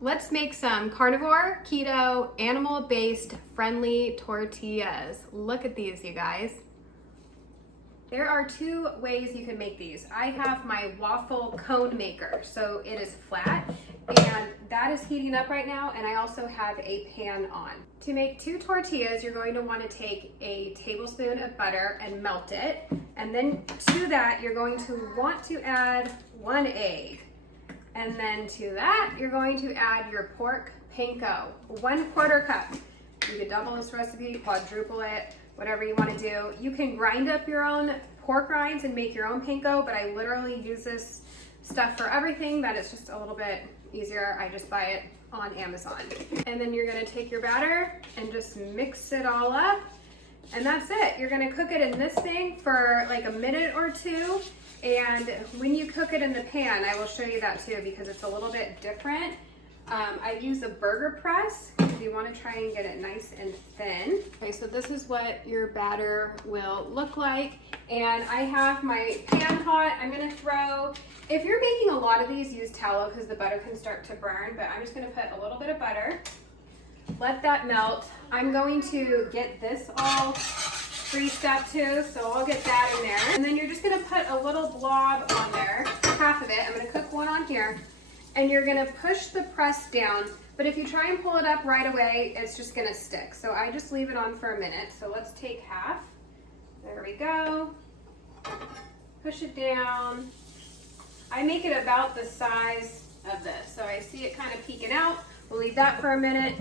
Let's make some carnivore, keto, animal-based friendly tortillas. Look at these, you guys. There are two ways you can make these. I have my waffle cone maker, so it is flat, and that is heating up right now, and I also have a pan on. To make two tortillas, you're going to want to take a tablespoon of butter and melt it, and then to that, you're going to want to add 1 egg. And then to that, you're going to add your pork panko, 1/4 cup. You could double this recipe, quadruple it, whatever you want to do. You can grind up your own pork rinds and make your own panko, but I literally use this stuff for everything. That is just a little bit easier. I just buy it on Amazon. And then you're gonna take your batter and just mix it all up. And that's it. You're gonna cook it in this thing for like a minute or two. And when you cook it in the pan, I will show you that too because it's a little bit different. I use a burger press if you want to try and get it nice and thin. Okay, so this is what your batter will look like. And I have my pan hot. I'm gonna throw, if you're making a lot of these, use tallow because the butter can start to burn, but I'm just gonna put a little bit of butter, let that melt. I'm going to get this all greased up too, so I'll get that in there. And then you're just gonna put a little blob on there, half of it. I'm gonna cook one on here. And you're gonna push the press down, but if you try and pull it up right away, it's just gonna stick. So I just leave it on for a minute. So let's take half. There we go. Push it down. I make it about the size of this. So I see it kind of peeking out. We'll leave that for a minute.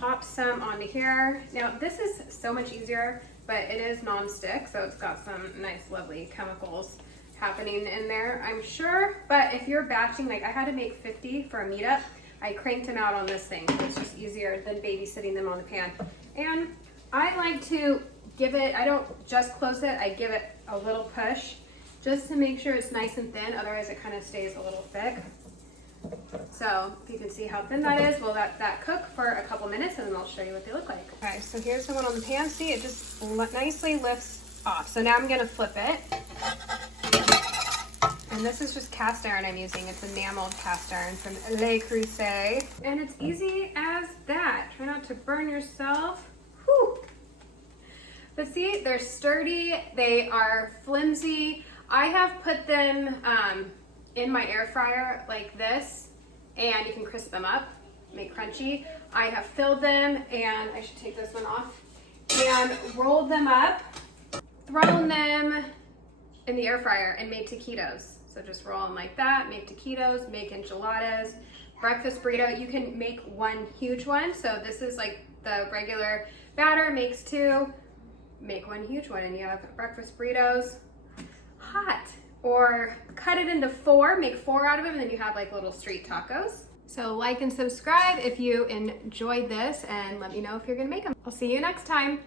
Pop some onto here. Now this is so much easier, but it is non-stick, so it's got some nice, lovely chemicals happening in there, I'm sure. But if you're batching, like I had to make 50 for a meetup, I cranked them out on this thing. It's just easier than babysitting them on the pan. And I like to give it, I don't just close it, I give it a little push just to make sure it's nice and thin, otherwise it kind of stays a little thick. So if you can see how thin that is, we'll let that cook for a couple minutes and then I'll show you what they look like. Okay, so here's the one on the pan. See, it just nicely lifts off. So now I'm gonna flip it. And this is just cast iron I'm using. It's enameled cast iron from Le Creuset. And it's easy as that. Try not to burn yourself. Whew. But see, they're sturdy, they are flimsy. I have put them in my air fryer like this, and you can crisp them up, make crunchy. I have filled them, and I should take this one off, and rolled them up, thrown them in the air fryer, and made taquitos. So just roll them like that, make taquitos, make enchiladas, breakfast burrito. You can make one huge one. So this is like the regular batter, makes two, make one huge one, and you have breakfast burritos, hot. Or cut it into 4, make 4 out of them, and then you have like little street tacos. So like and subscribe if you enjoyed this, and let me know if you're gonna make them. I'll see you next time.